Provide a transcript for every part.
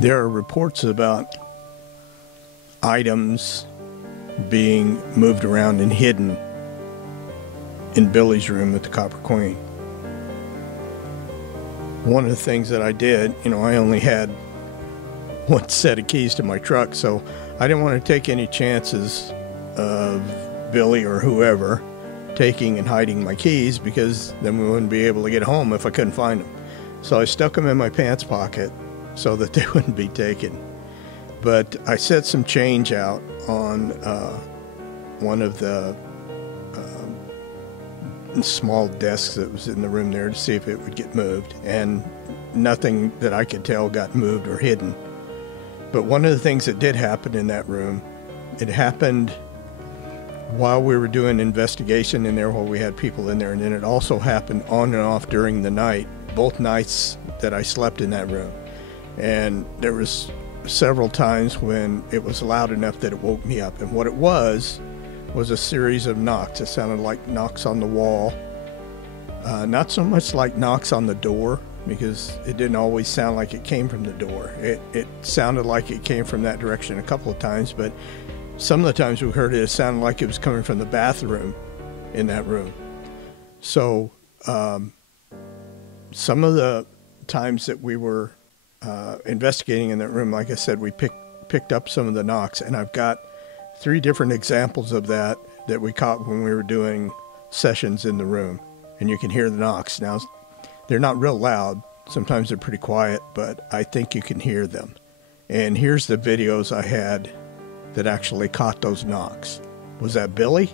There are reports about items being moved around and hidden in Billy's room at the Copper Queen. One of the things that I did, I only had one set of keys to my truck, so I didn't want to take any chances of Billy or whoever taking and hiding my keys, because then we wouldn't be able to get home if I couldn't find them. So I stuck them in my pants pocket so that they wouldn't be taken. But I set some change out on one of the small desks that was in the room there to see if it would get moved, and nothing that I could tell got moved or hidden. But one of the things that did happen in that room, it happened while we were doing investigation in there, while we had people in there, and then it also happened on and off during the night, both nights that I slept in that room. And there was several times when it was loud enough that it woke me up, and what it was a series of knocks. It sounded like knocks on the wall, not so much like knocks on the door, because it didn't always sound like it came from the door. It sounded like it came from that direction a couple of times, but some of the times we heard it, it sounded like it was coming from the bathroom in that room. So some of the times that we were investigating in that room, like I said, we picked up some of the knocks, and I've got 3 different examples of that we caught when we were doing sessions in the room. And you can hear the knocks. Now, they're not real loud. Sometimes they're pretty quiet, but I think you can hear them. And here's the videos I had that actually caught those knocks. Was that Billy?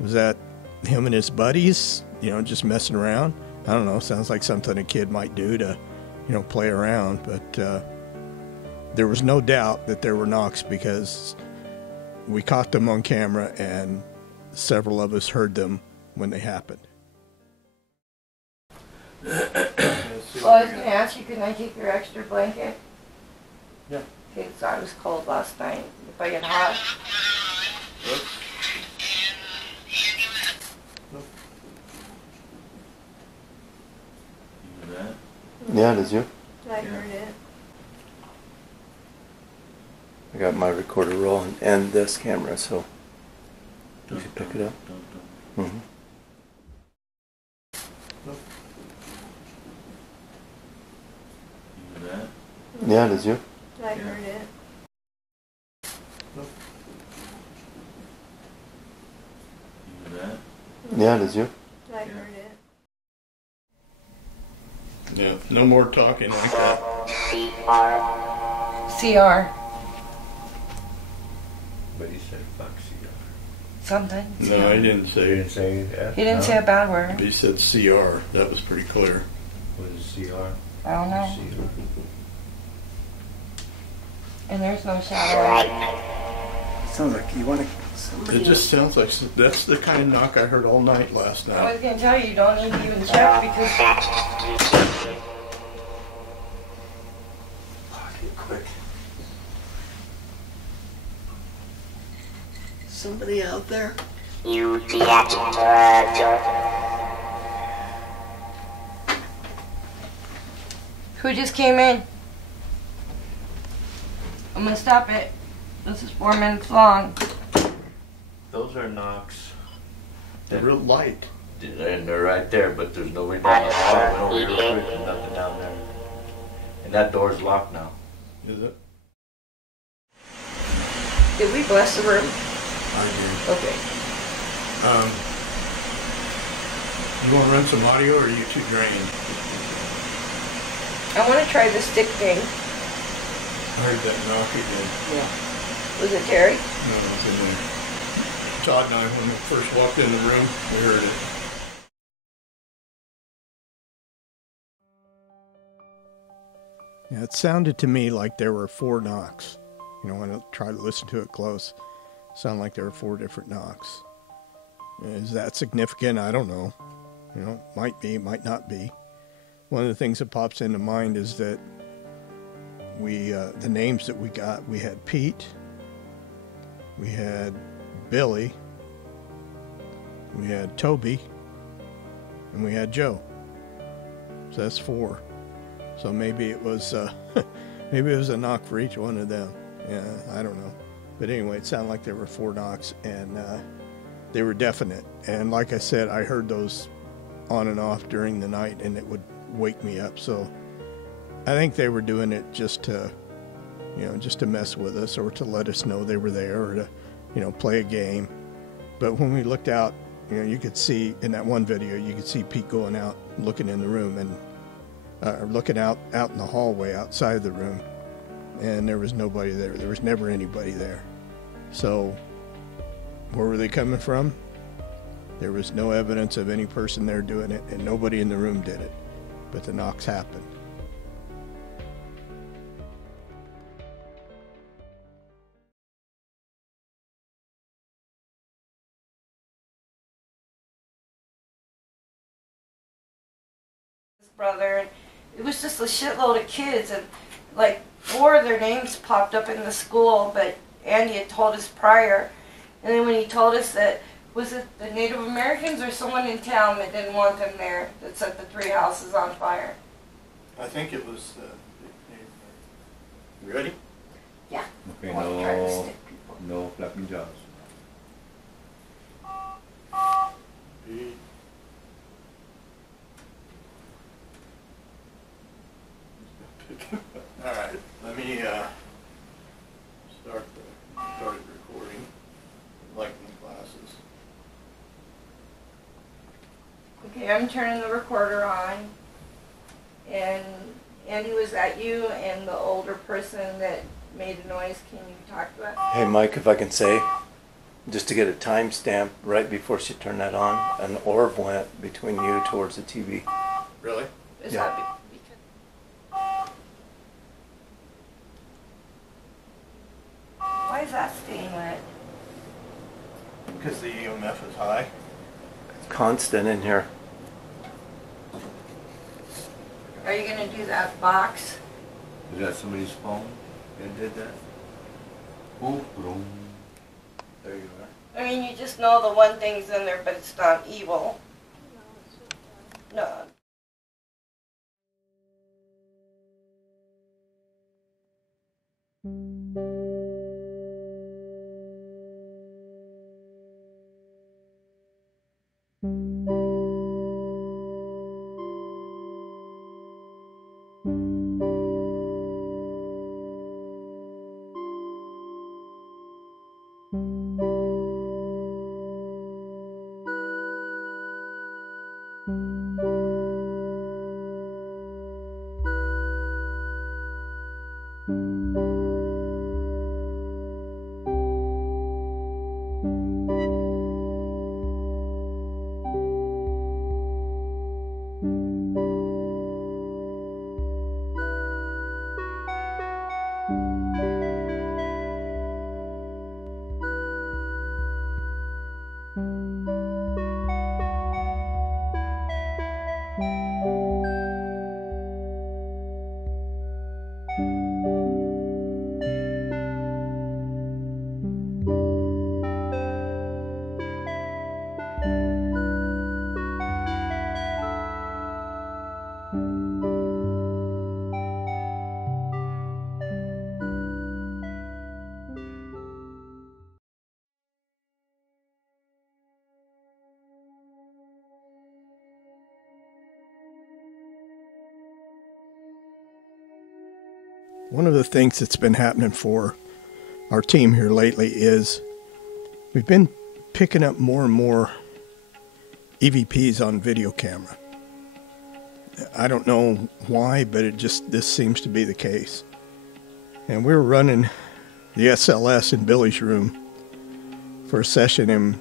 Was that him and his buddies, just messing around? I don't know. Sounds like something a kid might do to, play around. But there was no doubt that there were knocks, because we caught them on camera and several of us heard them when they happened. Well, I was going to ask you, can I take your extra blanket? Yeah. Okay, so I was cold last night. If I get hot. What? You hear that? Yeah, did you? I heard it. I got my recorder rolling and this camera, so you should pick it up. Mm-hmm. You hear that? Yeah, did you? I heard it. You hear that? Yeah, did you? I heard it. Yeah, no more talking like that. CR. But he said fuck CR. Something. No, I didn't He say didn't it. say that? He didn't say a bad word. He said CR. That was pretty clear. What is CR? I don't know. CR. And there's no shadow. Sounds like you want to. It just sounds like that's the kind of knock I heard all night last I night. was going to tell you, you don't need to even check, because Quick. Somebody out there? who just came in? I'm going to stop it. This is 4 minutes long. Those are knocks. They're real light. And they're right there, but there's nobody down the hall. We don't hear a creak, there's nothing down there. And that door's locked now. Is it? Did we bless the room? I did. Okay. You want to run some audio, or are you too drained? I want to try the stick thing. I heard that knock again. Yeah. Was it Terry? No, it was in there. Todd and I, when we first walked in the room, we heard it. Yeah, it sounded to me like there were 4 knocks. When I tried to listen to it close, it sounded like there were 4 different knocks. Is that significant? I don't know. Might be, might not be. One of the things that pops into mind is that the names that we got, we had Pete, we had Billy, we had Toby, and we had Joe. So that's 4. So maybe it was Maybe it was a knock for each one of them. Yeah, I don't know. But anyway, it sounded like there were 4 knocks, and they were definite. And like I said, I heard those on and off during the night, and it would wake me up. So I think they were doing it just to, just to mess with us, or to let us know they were there, or to, play a game. But when we looked out, you could see in that one video, you could see Pete going out, looking in the room, and looking out in the hallway outside the room, and there was nobody there. There was never anybody there. So where were they coming from? There was no evidence of any person there doing it, and nobody in the room did it. But the knocks happened. His brother, and it was just a shitload of kids, and like 4 of their names popped up in the school, but Andy had told us prior. And then when he told us that, was it the Native Americans or someone in town that didn't want them there, that set the 3 houses on fire? I think it was you ready? Yeah. Okay, Well, trying to stick people. no flapping jaws. Pete. All right, let me start recording. Lighten the glasses. Okay, I'm turning the recorder on. And Andy, was that you and the older person that made a noise? Can you talk to it? Hey, Mike, if I can say, just to get a timestamp, right before she turned that on, an orb went between you towards the TV. Really? Is Yeah. that because... Why is that staying lit? Because the EMF is high. It's constant in here. Are you going to do that box? Is that somebody's phone that did that? Boom, boom. There you are. I mean, you just know the one thing's in there, but it's not evil. No. One of the things that's been happening for our team here lately is we've been picking up more and more EVPs on video camera. I don't know why, but this seems to be the case. And we were running the SLS in Billy's room for a session, and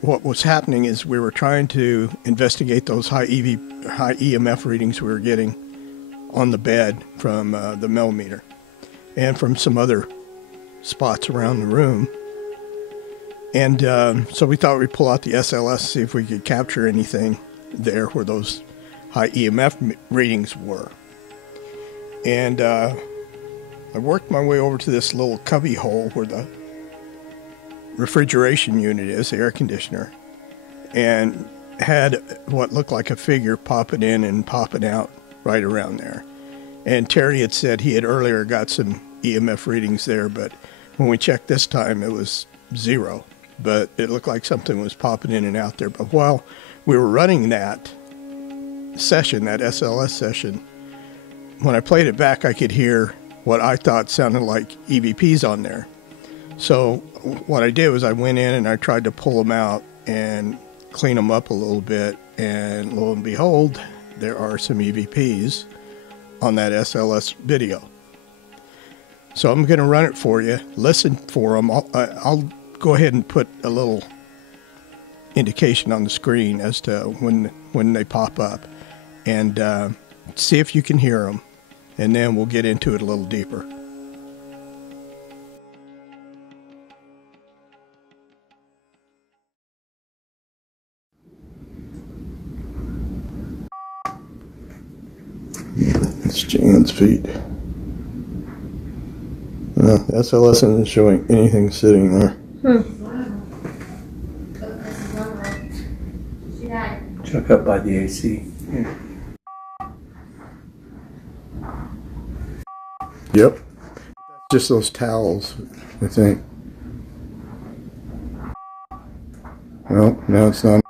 what was happening is we were trying to investigate those high EMF readings we were getting on the bed from the millimeter and from some other spots around the room. And so we thought we'd pull out the SLS, see if we could capture anything there where those high EMF readings were. And I worked my way over to this little cubby hole where the refrigeration unit is, the air conditioner, and had what looked like a figure popping in and popping out right around there. And Terry had said he had earlier got some EMF readings there, but when we checked this time, it was 0. But it looked like something was popping in and out there. But while we were running that session, that SLS session, when I played it back, I could hear what I thought sounded like EVPs on there. So what I did was I went in and I tried to pull them out and clean them up a little bit. And lo and behold, there are some EVPs on that SLS video. So I'm going to run it for you. Listen for them. I'll go ahead and put a little indication on the screen as to when they pop up, and see if you can hear them, and then we'll get into it a little deeper. It's Jan's feet. SLS isn't showing anything sitting there. Check up by the AC. Yep. Just those towels, I think. Well, now it's not.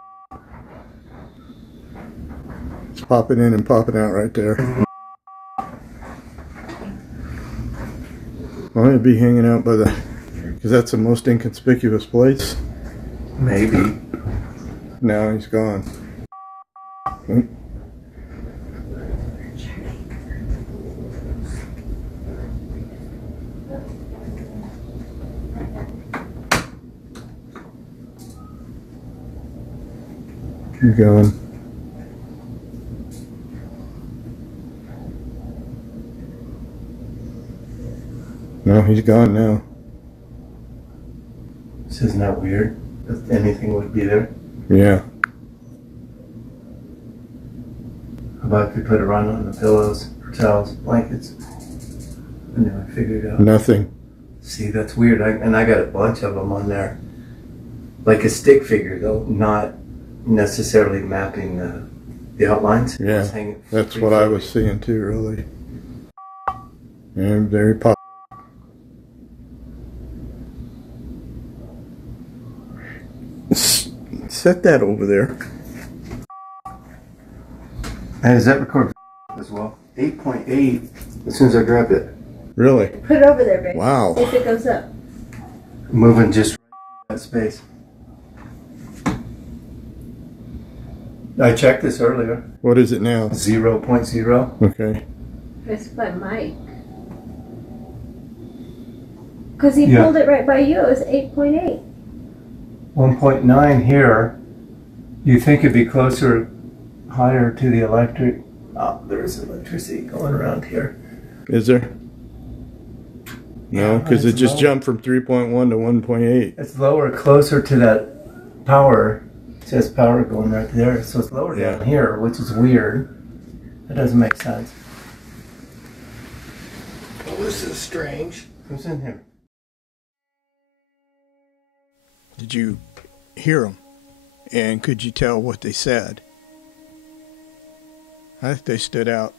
It's popping in and popping out right there. Well, it'd be hanging out by the, because that's the most inconspicuous place. Maybe. Now he's gone. Oh. He's gone. No, he's gone now. Isn't that weird? That anything would be there? Yeah. How about if we put it right on the pillows or towels, blankets? And then I figured it out. Nothing. See, that's weird. I got a bunch of them on there. Like a stick figure, though, not necessarily mapping the outlines. Yeah, that's what I was seeing too, really. And there he popped. Set that over there. And does that record as well? 8.8 as soon as I grab it. Really? Put it over there, babe. Wow. See if it goes up. Moving just that space. I checked this earlier. What is it now? 0.0. Okay. Press my mic. Because he pulled it right by you. It was 8.8. 1.9 here. You think it'd be closer, higher to the electric? Oh, there's electricity going around here. Is there? No, because it just jumped from 3.1 to 1.8. It's lower, closer to that power. It says power going right there. So it's lower down here, which is weird. That doesn't make sense. Oh, this is strange. Who's in here? Did you hear them? And could you tell what they said? I think they stood out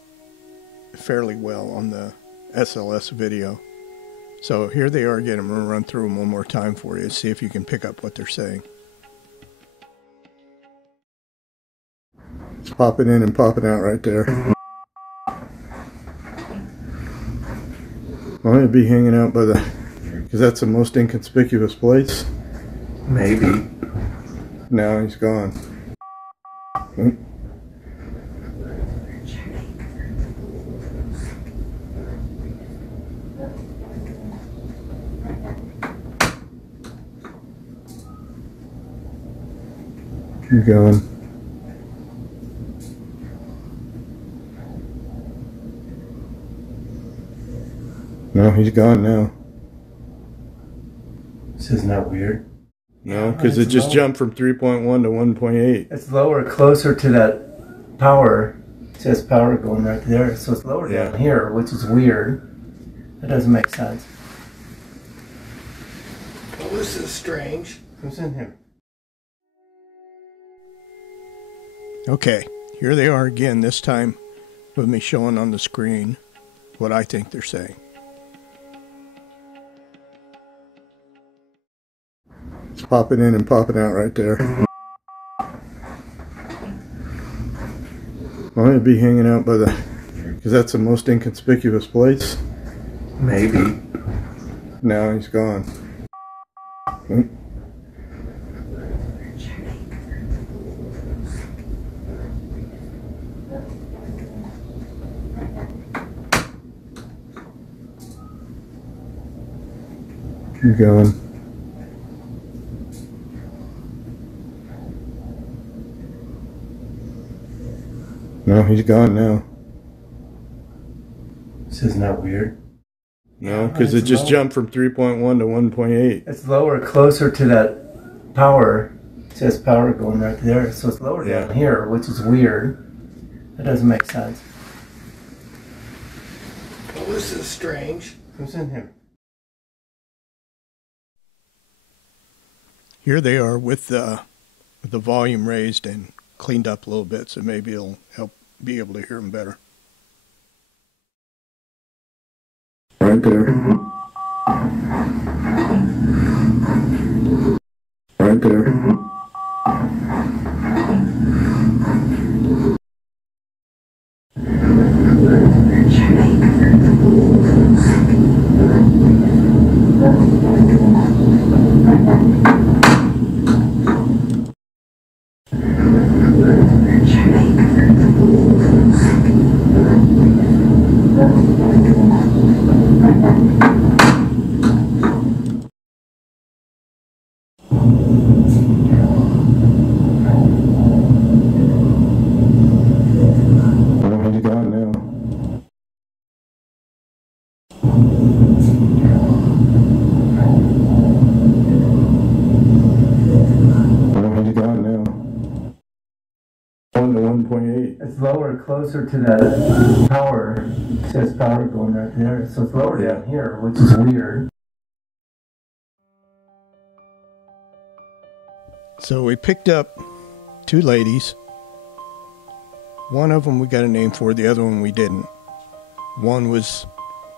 fairly well on the SLS video. So here they are again. I'm going to run through them one more time for you and see if you can pick up what they're saying. It's popping in and popping out right there. Well, it'd be hanging out by the, because that's the most inconspicuous place. Maybe. Now he's gone. Oh. Keep going. No, he's gone now. Isn't that weird? No, because it just jumped from 3.1 to 1.8. It's lower, closer to that power. It says power going right there. So it's lower down here, which is weird. That doesn't make sense. Oh, this is strange. Who's in here? Okay, here they are again, this time with me showing on the screen. what I think they're saying. It's popping in and popping out right there. I'm going to be hanging out by the, because that's the most inconspicuous place. Maybe. Now he's gone. Oh. He's gone. No, he's gone now. Isn't that weird? No, because it just jumped from 3.1 to 1.8. It's lower, closer to that power. It says power going right there, so it's lower down here, which is weird. That doesn't make sense. Well, this is strange. Who's in here? Here they are with the volume raised and cleaned up a little bit, so maybe it'll help be able to hear them better. Right there. Right there. It's lower, closer to that power. It says power going right there, so it's lower down here, which is weird. So we picked up two ladies. One of them we got a name for, the other one we didn't. One was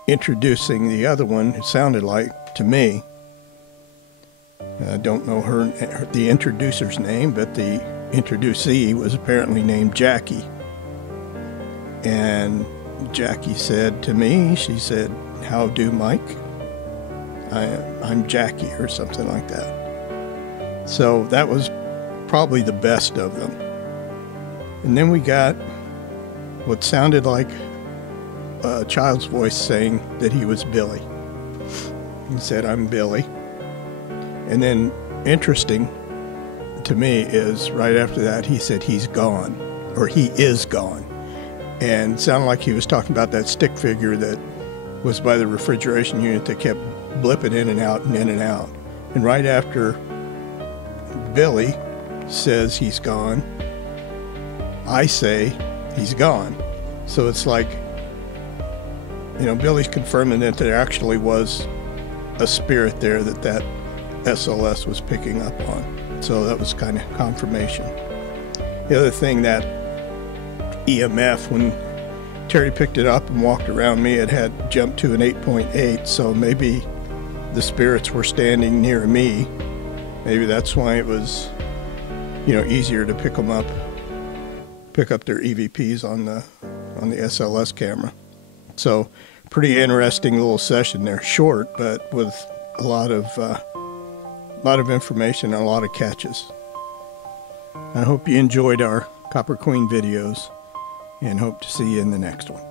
introducing the other one, it sounded like, to me. I don't know the introducer's name, but the introducee was apparently named Jackie. And Jackie said to me, she said, "How do, Mike? I'm Jackie," or something like that. So that was probably the best of them. And then we got what sounded like a child's voice saying that he was Billy. He said, "I'm Billy." And then interesting to me is right after that he said he's gone, or he is gone. And it sounded like he was talking about that stick figure that was by the refrigeration unit that kept blipping in and out and in and out. And right after Billy says he's gone, I say he's gone. So it's like, you know, Billy's confirming that there actually was a spirit there that SLS was picking up on. So that was kind of confirmation. The other thing, that EMF, when Terry picked it up and walked around me, it had jumped to an 8.8, so maybe the spirits were standing near me. Maybe that's why it was, you know, easier to pick up their EVPs on the SLS camera. So pretty interesting little session there. Short, but with a lot of information and a lot of catches. I hope you enjoyed our Copper Queen videos and hope to see you in the next one.